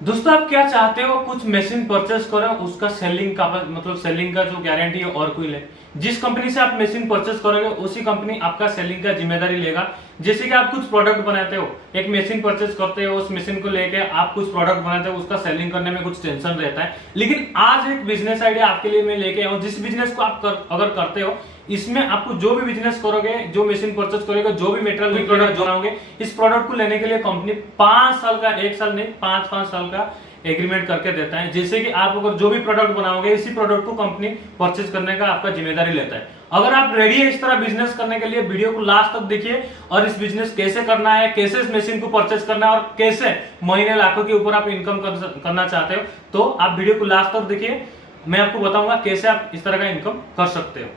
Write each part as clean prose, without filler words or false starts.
दोस्तों आप क्या चाहते हो, कुछ मशीन परचेस करो, उसका सेलिंग का मतलब सेलिंग का जो गारंटी है और कोई ले। जिस कंपनी से आप मशीन परचेस करोगे उसी कंपनी आपका सेलिंग का जिम्मेदारी लेगा। जैसे कि आप कुछ प्रोडक्ट बनाते हो, एक मशीन परचेस करते हो, उस मशीन को लेके आप कुछ प्रोडक्ट बनाते हो, उसका सेलिंग करने में कुछ टेंशन रहता है। लेकिन आज एक बिजनेस आइडिया आपके लिए मैं लेके आया हूं, जिस बिजनेस को आप अगर करते हो, इसमें आपको जो भी बिजनेस करोगे, जो मशीन परचेस करोगे, जो भी मेटेरियल प्रोडक्ट जो बनाओगे, इस प्रोडक्ट को लेने के लिए कंपनी 5 साल का, 1 साल नहीं 5 साल का एग्रीमेंट करके देता है। जैसे कि आप अगर जो भी प्रोडक्ट बनाओगे, इसी प्रोडक्ट को कंपनी परचेज करने का आपका जिम्मेदारी लेता है। अगर आप रेडी है इस तरह बिजनेस करने के लिए, वीडियो को लास्ट तक देखिए और इस बिजनेस कैसे करना है, कैसे इस मशीन को परचेज करना है और कैसे महीने लाखों के ऊपर आप इनकम करना चाहते हो, तो आप वीडियो को लास्ट तक देखिए। मैं आपको बताऊंगा कैसे आप इस तरह का इनकम कर सकते हो।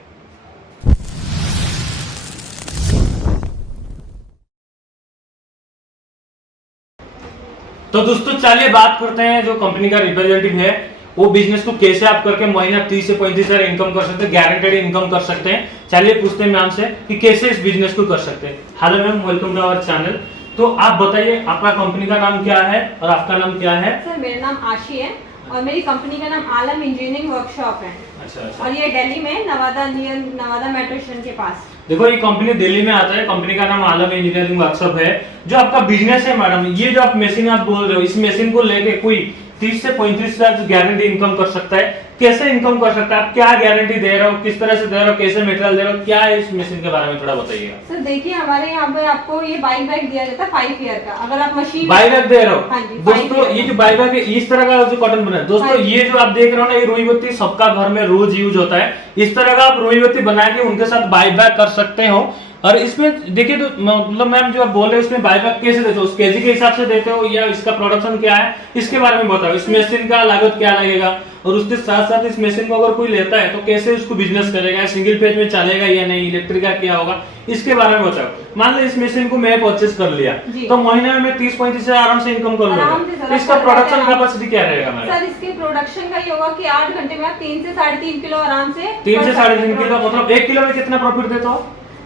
तो दोस्तों चलिए बात करते हैं, जो कंपनी का रिप्रेजेंटेटिव है वो बिजनेस को कैसे आप करके महीना 30 से 35 हजार इनकम कर सकते हैं, गारंटेड इनकम कर सकते हैं। चलिए पूछते हैं मैम से कि कैसे इस बिजनेस को कर सकते हैं। Hello ma'am, welcome to our channel. तो आप बताइए आपका कंपनी का नाम क्या है और आपका नाम क्या है? सर मेरा नाम आशी है और मेरी कंपनी का नाम आलम इंजीनियरिंग वर्कशॉप है। अच्छा। और ये दिल्ली में नवादा मेट्रो स्टेशन के पास। देखो ये कंपनी दिल्ली में आता है, कंपनी का नाम आलम इंजीनियरिंग वर्कशॉप है। जो आपका बिजनेस है मैडम, ये जो आप मशीन आप बोल रहे हो, इस मशीन को लेके कोई 30 से 35 हजार गारंटी इनकम कर सकता है। कैसे इनकम कर सकता है, आप क्या गारंटी दे रहे हो, किस तरह से दे रहे हो, कैसे मटेरियल दे रहे हो, क्या है इस मशीन के बारे में थोड़ा बताइएगा। सर देखिए, हमारे यहाँ पे आपको ये बाई बैग दिया जाता है 5 ईयर का। अगर आप मशीन बाई बैग दे रहे हो? हाँ जी, दोस्तों ये जो बाई बैग है, इस तरह का जो कॉटन बना है दोस्तों, ये जो आप देख रहे हो ना, ये रुई बत्ती सबका घर में रोज यूज होता है। इस तरह का आप रुई बत्ती बना के उनके साथ बाई बैग कर सकते हो। और इसमें देखिए तो मतलब मैम जो आप बोल रहे हो, इसमें बाईबैक कैसे देते हो, उस केजी के हिसाब से देते हो या इसका प्रोडक्शन क्या है, इसके बारे में बताओ। इस मशीन का लागत क्या लगेगा और उसके साथ साथ इस मशीन को अगर कोई लेता है तो कैसे उसको बिजनेस करेगा, सिंगल पेज में चलेगा या नहीं, इलेक्ट्रिक का क्या होगा, इसके बारे में बताओ। मान लो इस मशीन को मैं परचेस कर लिया तो महीने में 30-35 से आराम से इनकम कर लूंगा। तो इसका प्रोडक्शन कैपेसिटी क्या रहेगा मेरा? सर इसके प्रोडक्शन का ये होगा कि 8 घंटे में आप 3 से 3.5 किलो आराम से 3 से 3.5 किलो, मतलब 1 किलो में कितना प्रॉफिट देते हो?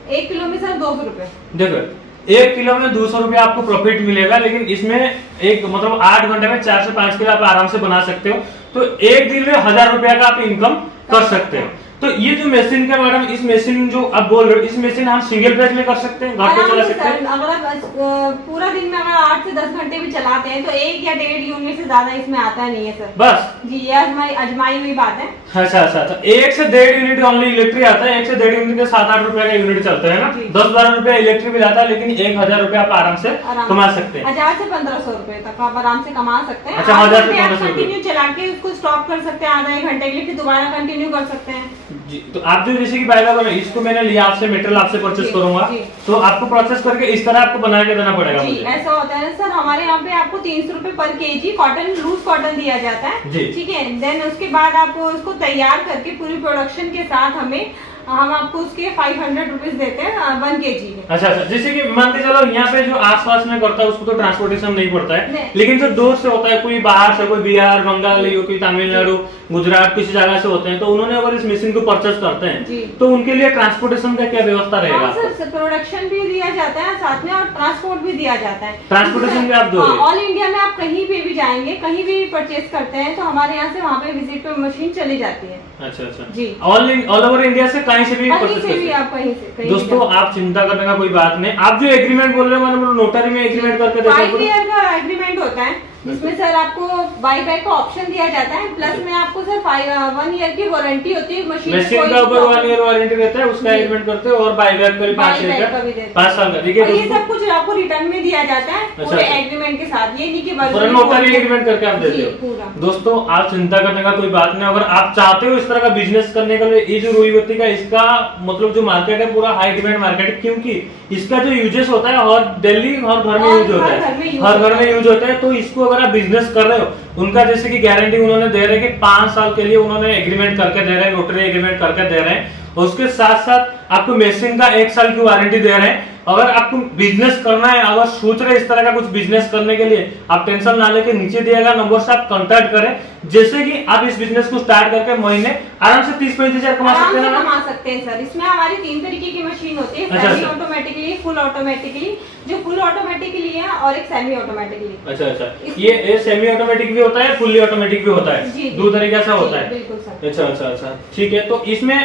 1 किलो में सर 200 रुपए। देखो 1 किलो में 200 रुपया आपको प्रॉफिट मिलेगा, लेकिन इसमें एक मतलब 8 घंटे में 4 से 5 किलो आप आराम से बना सकते हो। तो एक दिन में 1000 रुपया का आप इनकम कर सकते हो। तो ये जो मशीन का मैडम, इस मशीन जो आप बोल रहे हो, इस मशीन हम सिंगल पेज में कर सकते हैं, घर पे चला सकते हैं। अगर आप पूरा दिन में अगर 8 से 10 घंटे भी चलाते हैं तो 1 या 1.5 यूनिट से ज्यादा इसमें आता नहीं है सर। बस जी, ये अजमाई हुई बात है। अच्छा। 1 से 1.5 यूनिट ओनली इलेक्ट्रिक आता है। 1 से 1.5 यूनिट के 7-8 रुपया का यूनिट चलता है ना, 10-12 रुपया इलेक्ट्रिक बिल आता है, लेकिन 1000 रुपया आप आराम से कमा सकते हैं। 1000 से 1500 रुपए तक आप आराम से कमा सकते हैं। अच्छा, 1000 से 1500 कंटिन्यू चला के उसको स्टॉप कर सकते हैं आधा 1 घंटे के लिए, फिर दोबारा कंटिन्यू कर सकते हैं। जी, तो आप जो जैसे कि बाय बाय इसको मैंने लिया आपसे, मटेरियल आपसे परचेस करूंगा, तो आपको प्रोसेस करके इस तरह आपको बना के देना पड़ेगा जी, मुझे। ऐसा होता है सर, हमारे यहाँ पे आपको 300 रुपए पर केजी कॉटन, लूज कॉटन दिया जाता है। ठीक है, देन उसके बाद आप उसको तैयार करके पूरी प्रोडक्शन के साथ हम आपको उसके 500 रुपीज देते हैं 1 केजी में। अच्छा, जैसे कि मान के चलो यहाँ पे जो आसपास में करता है उसको तो ट्रांसपोर्टेशन नहीं पड़ता है, लेकिन जो दूर से होता है, कोई बाहर से, कोई बिहार, बंगाल, कोई तमिलनाडु, गुजरात, किसी जगह से होते हैं, तो उन्होंने अगर इस मशीन को परचेस करते हैं तो उनके लिए ट्रांसपोर्टेशन का क्या व्यवस्था रहेगा? सर प्रोडक्शन भी दिया जाता है साथ में और ट्रांसपोर्ट भी दिया जाता है। ट्रांसपोर्टेशन भी आप दोगे? ऑल इंडिया में आप कहीं पे भी जाएंगे, कहीं भी परचेस करते हैं तो हमारे यहाँ से वहाँ पे विजिट पे मशीन चली जाती है। अच्छा जी, ऑल ओवर इंडिया से कहीं से भी परचेस कर सकते हैं। आप कहीं से दोस्तों आप चिंता करने का कोई बात नहीं। आप जो एग्रीमेंट बोल रहे हो, मैंने नोटरी में एग्रीमेंट करके देखो। 5 ईयर का एग्रीमेंट होता है, जिसमें सर आपको बाई बैक का ऑप्शन दिया जाता है, प्लस में आपको सर 1 ईयर की वारंटी होती है। मशीन का ऊपर 1 ईयर वारंटी रहता है, उसका एग्रीमेंट करते हो, और बाई बैक का 5 ईयर का 5 साल का। देखिए ये सब कुछ आपको रिटर्न में दिया जाता है पूरे एग्रीमेंट के साथ, ये नहीं कि नोटरी एग्रीमेंट करके आप देते हो। दोस्तों आप चिंता करने का कोई बात नहीं। अगर आप चाहते हो इस तरह का बिजनेस करने के लिए, ये जो रुई बत्ती का इसका मतलब जो मार्केट है पूरा हाई डिमांड मार्केट है, क्योंकि इसका जो यूजेस होता है और दिल्ली हर घर में यूज होता है, हर घर में यूज होता है। तो इसको अगर आप बिजनेस कर रहे हो, उनका जैसे कि गारंटी उन्होंने दे रहे हैं कि 5 साल के लिए उन्होंने एग्रीमेंट करके दे रहे हैं, नोटरी एग्रीमेंट करके दे रहे हैं। उसके साथ साथ आपको मशीन का 1 साल की वारंटी दे रहे हैं। अगर आपको बिजनेस करना है, अगर सोच रहे इस तरह का कुछ बिजनेस करने के लिए, आप टेंशन ना लेके नीचे दिएगा नंबर से आप कांटेक्ट करें। जैसे कि आप इस बिजनेस को स्टार्ट करके महीने आराम से 30-35 हजार कमा सकते हैं। कमा सकते हैं सर। इसमें हमारी 3 तरीके की मशीन होती है, सेमी ऑटोमेटिकली, फुल ऑटोमेटिकली। जो फुल ऑटोमेटिकली है और एक सेमी ऑटोमेटिकली। अच्छा, ये सेमी ऑटोमेटिक भी होता है, फुल्ली ऑटोमेटिक भी होता है, दो तरीके से होता है। बिल्कुल सर। अच्छा, ठीक है। तो इसमें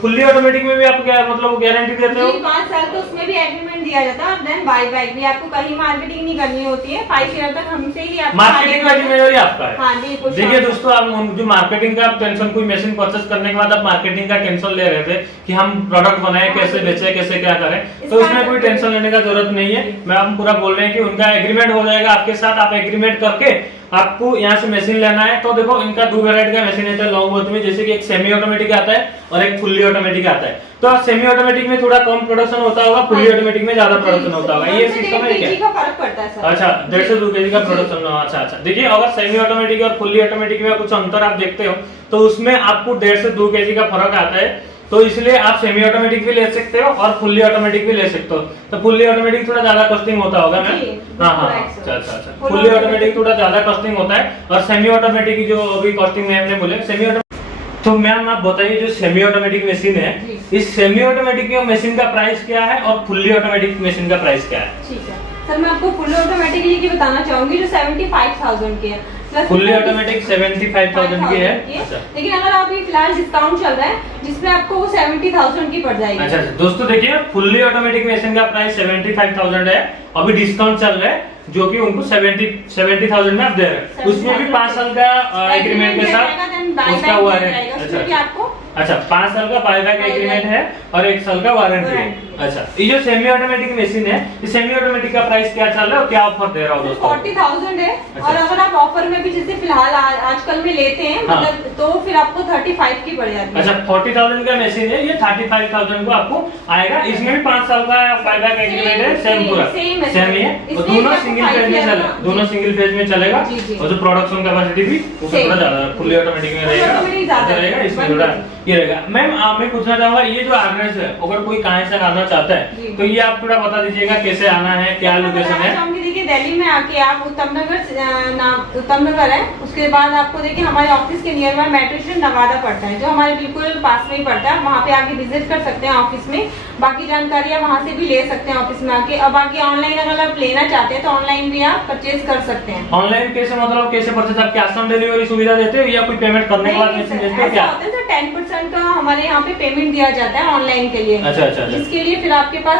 फुल्ली ऑटोमेटिक में भी आप क्या मतलब गारंटी देते हो? 5 साल का उसमें भी एग्रीमेंट दिया जाता है और देन बाय बैक भी। आपको कहीं मार्केटिंग नहीं करनी होती है, 5 ईयर तक हमसे ही मार्केटिंग का जिम्मेदारी आपका है। हाँ जी। देखिए दोस्तों, आप जो मार्केटिंग का आप टेंशन, कोई मशीन परचेस करने के बाद आप मार्केटिंग का टेंशन ले रहे थे कि हम प्रोडक्ट बनाए, कैसे बेचे, कैसे क्या करें, तो उसमें कोई टेंशन लेने का जरूरत नहीं है। मैं आप पूरा बोल रहे हैं कि उनका एग्रीमेंट हो जाएगा आपके साथ। आप एग्रीमेंट करके आपको यहाँ से मशीन लेना है। तो देखो, इनका 2 वैरायटी का मशीन आता है लॉन्ग बोथ में, जैसे कि एक सेमी ऑटोमेटिक आता है और एक फुल्ली ऑटोमेटिक आता है। तो सेमी ऑटोमेटिक में थोड़ा कम प्रोडक्शन होता होगा, फुल्ली ऑटोमेटिक में ज्यादा प्रोडक्शन होता होगा। ये सिस्टम है क्या? फर्क पड़ता है सर। अच्छा, 1.5 से 2 kg का प्रोडक्शन। अच्छा। देखिए, अगर सेमी ऑटोमेटिक और फुल्ली ऑटोमेटिक में कुछ अंतर आप देखते हो तो उसमें आपको 1.5 से 2 kg का फर्क आता है। तो इसलिए आप सेमी ऑटोमेटिक भी ले सकते हो और फुल्ली ऑटोमेटिक भी ले सकते हो। तो फुल्ली ऑटोमेटिक थोड़ा ज्यादा कॉस्टिंग होता होगा मैम? हाँ। अच्छा। फुल्ली ऑटोमेटिक थोड़ा ज्यादा कॉस्टिंग होता है और सेमी ऑटोमेटिक की जो अभी कॉस्टिंग मैम ने बोले सेमी ऑटोमेटिक। तो मैम आप बताइए, जो सेमी ऑटोमेटिक मशीन है, इस सेमी ऑटोमेटिक मशीन का प्राइस क्या है और फुल्ली ऑटोमेटिक मशीन का प्राइस क्या है? ठीक है सर, मैं आपको फुल्ली ऑटोमेटिकली की बताना चाहूंगी, जो 75,000 की है। फुल्ली ऑटोमेटिक 75,000 की है। अच्छा। लेकिन अगर अभी फिलहाल डिस्काउंट चल रहा है जिसमें आपको वो 70,000 की पड़ जाएगी। अच्छा। दोस्तों देखिए, फुल्ली ऑटोमेटिक मशीन का प्राइस 75,000 है। अभी डिस्काउंट चल रहा है जो कि उनको 70,000 में आप दे रहे हैं। उसमें भी 5 साल का एग्रीमेंट के साथ उसका हुआ है। अच्छा, 5 साल का बायबैक एग्रीमेंट है और 1 साल का वारंटी है। अच्छा, ये जो सेमी ऑटोमेटिक मशीन है, इस सेमी ऑटोमेटिक का प्राइस क्या चल रहा है और क्या ऑफर दे रहा हूँ दोस्तों? 40,000 है। और अगर आप ऑफर में भी जैसे फिलहाल आजकल में लेते हैं मतलब, तो फिर आपको 35 की पड़ जाती है। अच्छा, 40,000 का मशीन है, ये 35,000 को आपको आएगा। इसमें भी 5 साल का बायबैक एग्रीमेंट है, सेम पूरा सेम ही है। दोनों सिंगल फेज में चलेगा, दोनों सिंगल फेज में चलेगा। और जो प्रोडक्शन कैपेसिटी भी उससे थोड़ा ज्यादा फुल्ली ऑटोमेटिक में रहेगा, इसमें थोड़ा ये रहेगा। मैम मैं पूछना चाहूंगा, ये जो एड्रेस है, अगर कोई कहाँ से आना चाहता है तो ये आप थोड़ा बता दीजिएगा कैसे आना है, क्या लोकेशन है? देखिए, दिल्ली में आके आप उत्तम नगर है, उसके बाद आपको देखिए हमारे ऑफिस के near by metro station Nawada पड़ता है, जो हमारे बिल्कुल पास में ही पड़ता है। वहाँ पे आके विजिट कर सकते हैं ऑफिस में। बाकी जानकारी आप वहाँ से भी ले सकते हैं ऑफिस में आके। और बाकी ऑनलाइन अगर आप लेना चाहते हैं तो ऑनलाइन भी आप परचेज कर सकते हैं। ऑनलाइन कैसे मतलब कैसे परचेज? आप कैश ऑन डिलीवरी सुविधा देते हो या कोई पेमेंट करने के बाद मशीन देते हो? क्या 10% का हमारे यहाँ पे पेमेंट दिया जाता है ऑनलाइन के लिए। अच्छा। इसके लिए फिर आपके पास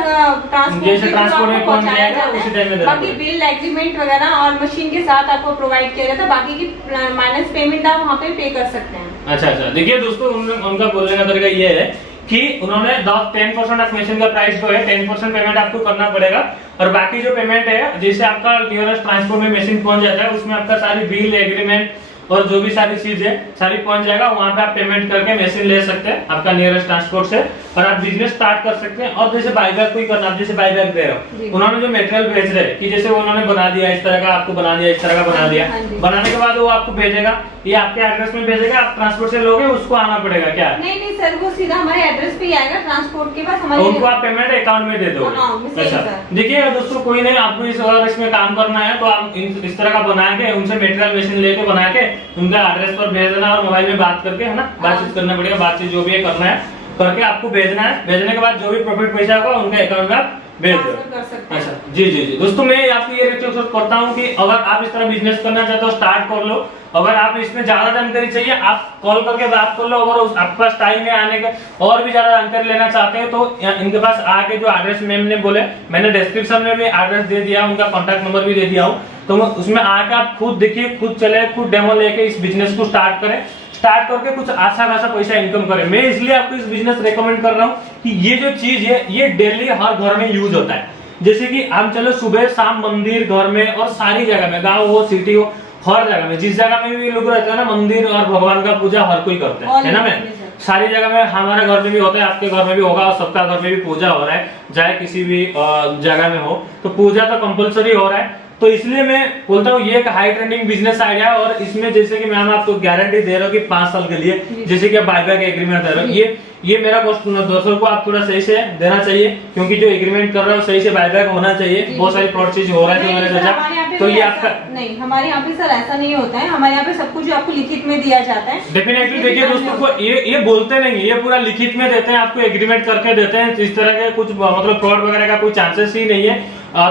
ट्रांसपोर्ट में पहुंचाया जाता है। बाकी बिल, एग्रीमेंट वगैरह और मशीन के साथ आपको प्रोवाइड किया जाता है। बाकी की माइनस पेमेंट आप वहाँ पे कर सकते हैं। अच्छा। देखिए दोस्तों, उनका बोलने का तरीका ये है कि उन्होंने 10% ऑफ मशीन का प्राइस जो है 10% पेमेंट आपको करना पड़ेगा और बाकी जो पेमेंट है, जैसे आपका नियरेस्ट ट्रांसपोर्ट में मशीन पहुंच जाता है, उसमें आपका सारी बिल, एग्रीमेंट और जो भी सारी चीज है सारी पहुंच जाएगा। वहां पे आप पेमेंट करके मशीन ले सकते हैं आपका नियरेस्ट ट्रांसपोर्ट से और आप बिजनेस स्टार्ट कर सकते हैं। और जैसे बायबैक कोई करना, आप जैसे बायबैक दे रहे हो, उन्होंने जो मटेरियल भेज रहे हैं कि जैसे उन्होंने बना दिया इस तरह का, आपको बना दिया इस तरह का बना दिया, बनाने के बाद वो आपको भेजेगा, ये आपके एड्रेस में भेजेगा, आप ट्रांसपोर्ट से लोगे, उसको आना पड़ेगा क्या? नहीं सर, वो सीधा हमारे एड्रेस पे ही आएगा ट्रांसपोर्ट के पास। हमारे उनको आप पेमेंट अकाउंट में दे दोगे। अच्छा, देखिए दोस्तों, कोई नहीं, आपको इसमें काम करना है तो आप इस तरह का बना के उनसे मटेरियल मशीन लेके बना के उनका एड्रेस पर भेज देना और मोबाइल में बात करके, है ना, बातचीत करना पड़ेगा। बातचीत जो भी है करना है करके आपको भेजना है। भेजने के बाद जो भी प्रॉफिट पैसा होगा उनके अकाउंट में आप भेज दो। अच्छा, जी दोस्तों, मैं आपको ये रिक्वेस्ट करता हूँ कि अगर आप इस तरह बिजनेस करना चाहते हो स्टार्ट कर लो। अगर आप इसमें ज्यादा जानकारी चाहिए आप कॉल करके बात कर लो। अगर आपके पास टाइम है आने का और भी ज्यादा जानकारी लेना चाहते हैं तो इनके पास आके जो एड्रेस मैम ने बोले, मैंने डिस्क्रिप्शन में भी एड्रेस दे दिया, उनका कॉन्टैक्ट नंबर भी दे दिया हूँ। तो उसमें आके आप खुद देखिए, खुद चले, खुद डेमो लेके इस बिजनेस को स्टार्ट करें। स्टार्ट करके कुछ अच्छा खासा पैसा इनकम करें। मैं इसलिए आपको इस बिजनेस रेकमेंड कर रहा हूँ कि ये जो चीज है ये डेली हर घर में यूज होता है। जैसे कि हम चलो सुबह शाम मंदिर, घर में और सारी जगह में, गाँव हो सिटी हो, हर जगह में, जिस जगह में भी लोग रहते हैं ना, मंदिर और भगवान का पूजा हर कोई करते हैं, है ना मैम? सारी जगह में, हमारे घर में भी होता है, आपके घर में भी होगा और सबका घर में भी पूजा हो रहा है, चाहे किसी भी जगह में हो, तो पूजा तो कंपलसरी हो रहा है। तो इसलिए मैं बोलता हूँ ये एक हाई ट्रेंडिंग बिजनेस आइडिया है। और इसमें जैसे कि मैम आपको गारंटी दे रहा हूँ कि 5 साल के लिए, जैसे कि बायबैक एग्रीमेंट दे रहा हूँ, ये मेरा दोस्तों को आप थोड़ा सही से देना चाहिए, क्योंकि जो एग्रीमेंट कर रहा है सही से बायबैक होना चाहिए। बहुत सारी फ्रॉड चीज हो रहा है मेरे साथ, तो ये आपका नहीं, हमारे यहाँ पे सर ऐसा नहीं होता है। हमारे यहाँ पे सब कुछ आपको लिखित में दिया जाता है। डेफिनेटली देखिए दोस्तों को ये बोलते नहीं, ये पूरा लिखित में देते हैं, आपको एग्रीमेंट करके देते हैं। इस तरह के कुछ मतलब फ्रॉड वगैरह का कोई चांसेस ही नहीं है।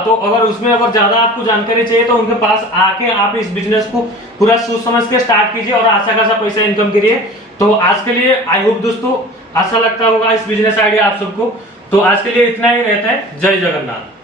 तो अगर उसमें अगर ज्यादा आपको जानकारी चाहिए तो उनके पास आके आप इस बिजनेस को पूरा सोच समझ के स्टार्ट कीजिए और अच्छा खासा पैसा इनकम करिए। तो आज के लिए आई होप दोस्तों अच्छा लगता होगा इस बिजनेस आइडिया आप सबको। तो आज के लिए इतना ही रहता है। जय जगन्नाथ।